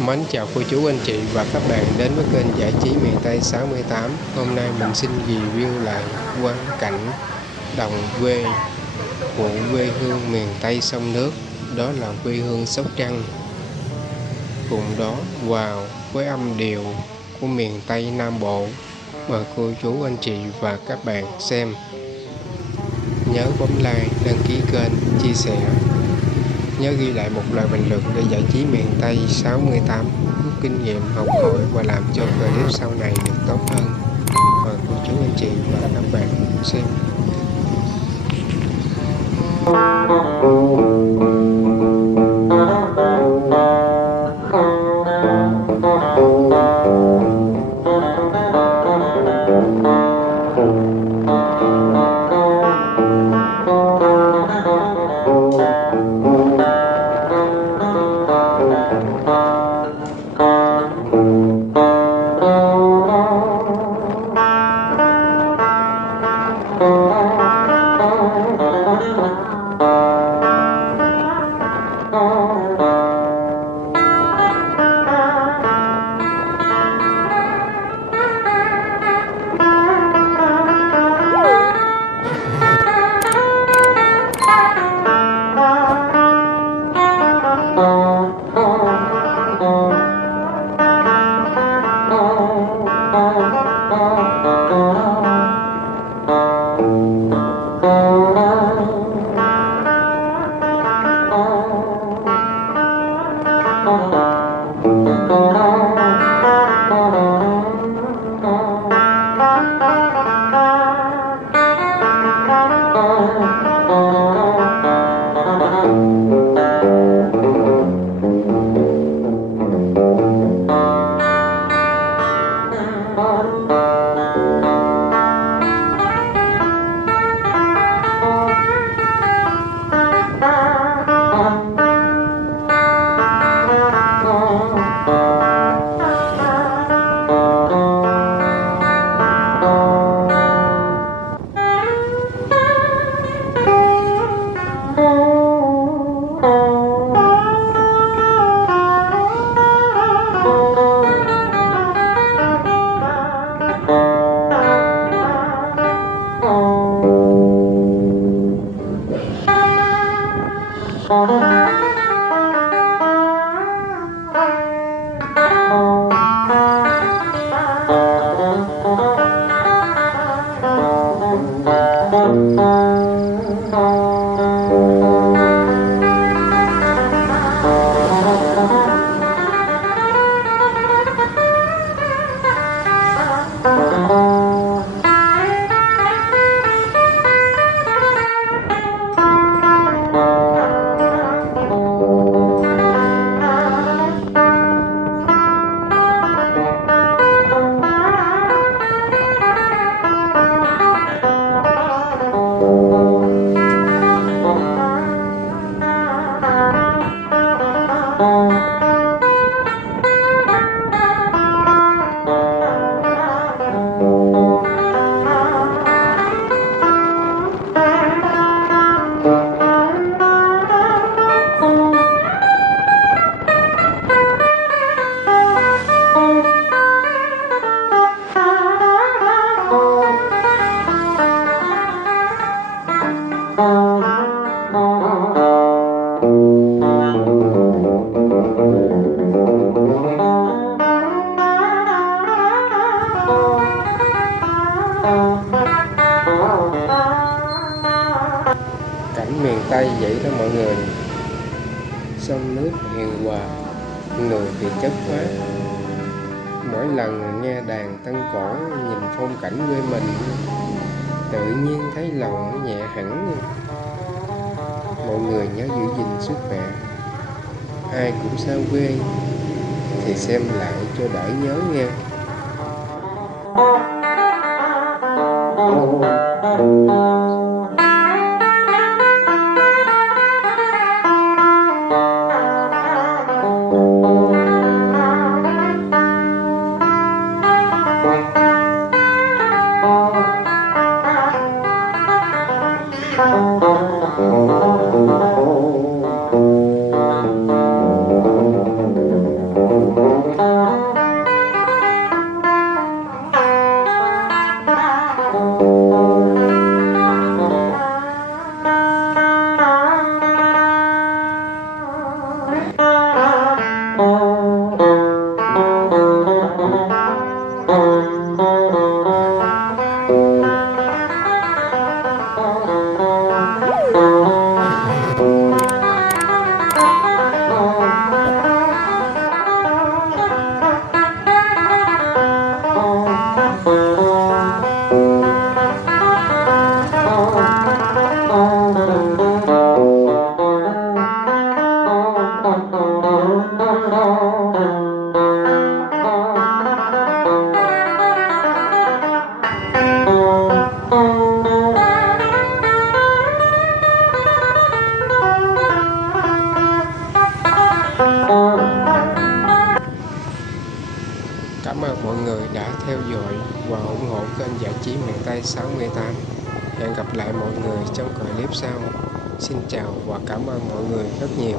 Mến chào cô chú anh chị và các bạn đến với kênh Giải trí miền Tây 68. Hôm nay mình xin review lại quang cảnh đồng quê của quê hương miền Tây sông nước, đó là quê hương Sóc Trăng. Cùng đó vào với âm điệu của miền Tây Nam Bộ. Mời cô chú anh chị và các bạn xem. Nhớ bấm like, đăng ký kênh, chia sẻ. Nhớ ghi lại một lời bình luận để Giải trí miền Tây 68 rút kinh nghiệm, học hỏi và làm cho clip sau này được tốt hơn. Mời cô chú anh chị và các bạn xem. Cảnh miền Tây vậy đó mọi người. Sông nước hiền hòa, người thì chất phác. Mỗi lần nghe đàn tân cổ, nhìn phong cảnh quê mình, tự nhiên thấy lòng nhẹ hẳn. Mọi người nhớ giữ gìn sức khỏe. Ai cũng xa quê thì xem lại cho đỡ nhớ nha. Cảm ơn mọi người đã theo dõi và ủng hộ kênh Giải trí miền Tây 68. Hẹn gặp lại mọi người trong clip sau. Xin chào và cảm ơn mọi người rất nhiều.